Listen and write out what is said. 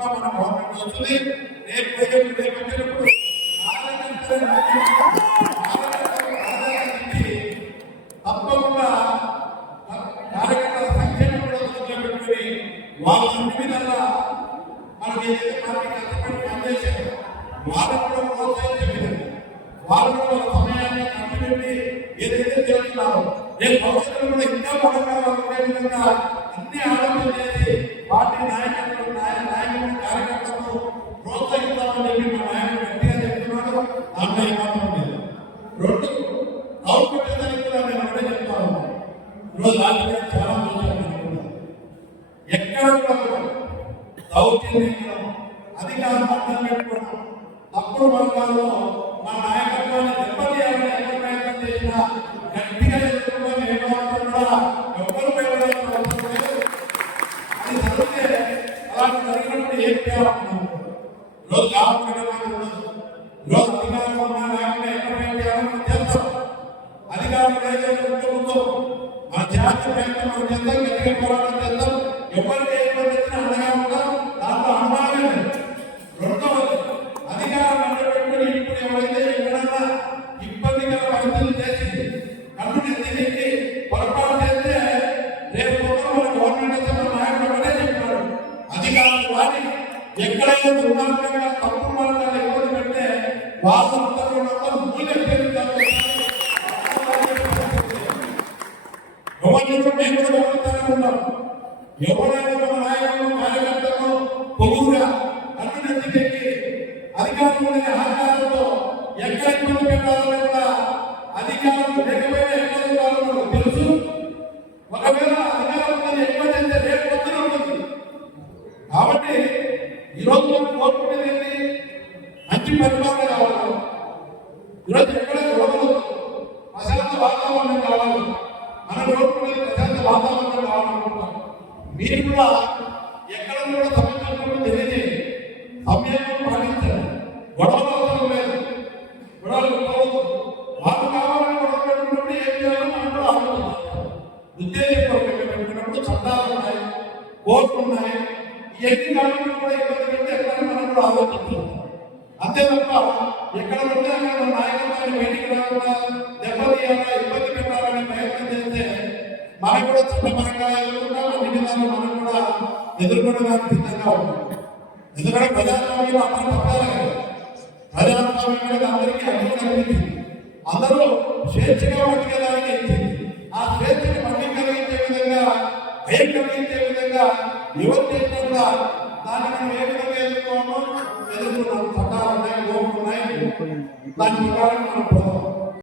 సందర్భంగా మనం గవర్నమెంట్ వచ్చింది నేను ప్రజలు రేపట్టినప్పుడు కూడా పెట్టుకుని వాళ్ళ కూడా సమయాన్ని కట్టుబెట్టి ఏదైతే చేస్తున్నారో రేపు భవిష్యత్తులో కూడా ఇంకా బలంగా అన్ని దౌర్జన్యం అధికారం పక్కన పెట్టుకోవడం తప్పుడు వర్గాల్లో మా నాయకత్వాన్ని దెబ్బతీయాలని ఎవరు ప్రయత్నం చేసినా గట్టిగా ఎదుర్కొని ఏమాత్రం కూడా ఎవరు వెళ్ళడానికి అవసరం లేదు. అది జరిగితే అలాంటి జరిగినప్పుడు ఏం చేయాలనుకున్నాము ఈరోజు జాబ్ ఉండదు. ఈరోజు అధికారంలో ఉన్న నాయకులు ఎక్కడ ఏం చేయాలో చేస్తాం. అధికారం లేకపోతే ముందు మన జాతీయ ప్రయత్నం మనం చేద్దాం గట్టిగా పోరాటం ఎక్కడైనా దుర్మార్గంగా తప్పు మార్గాలు ఇబ్బంది పెడితే వాళ్ళందరూ మూల్యం ఎవరిని మేము కూడా ఉన్నాం. ఎవరైనా ఈరోజు మనం కోరుకునేది ఏంటి? మంచి పరిపాలన కావాలి. ఈరోజు ఎక్కడ గొడవలు ప్రశాంత వాతావరణం కావాలి. మనం కోరుకునేది ప్రశాంత వాతావరణం కావాలనుకుంటాం మీరు కూడా ఎక్కడ కూడా సమయం తెలియజేయండి. సమయం పాటించండి. గొడవలు అవసరం లేదు. గొడవలు ఉండవద్దు వాళ్ళు కావాలని గొడవ పెట్టుకుంటే ఏం చేయాలో మనం కూడా ఆలోచించాలి. ఉద్దేశపూర్వకంగా పెట్టుకున్నప్పుడు చట్టాలు ఉన్నాయి కోర్టు ఉన్నాయి. ఇవన్నీ కాకుండా కూడా ఇబ్బంది పెడితే ఎక్కడ మనం కూడా ఆలోచించాలి. అంతే తప్ప ఎక్కడ ఉంటే అక్కడ నాయకత్వాన్ని బయటికి రాకుండా దెబ్బతీయాలా ఇబ్బంది పెట్టాలని ప్రయత్నం చేస్తే మనకు కూడా చట్టపరంగా ఎదుర్కొంటాం విధాలు మనం కూడా ఎదుర్కొనడానికి సిద్ధంగా ఉంటాం. ఎందుకంటే ప్రజాస్వామ్యంలో అందరూ ప్రజాస్వామ్యం అందరికీ అందరూ స్వేచ్ఛగా పట్టుకెళ్ళాలని ఆ స్వేచ్ఛని మళ్ళీ విధంగా భయం విధంగా ఎవరు కూడా దాన్ని మనం ఏ విధంగా ఎదుర్కోవడం ఎదుర్కొన్నాం. చట్టాలు ఉన్నాయి కోర్టులు ఉన్నాయి. దాని ప్రకారం మనం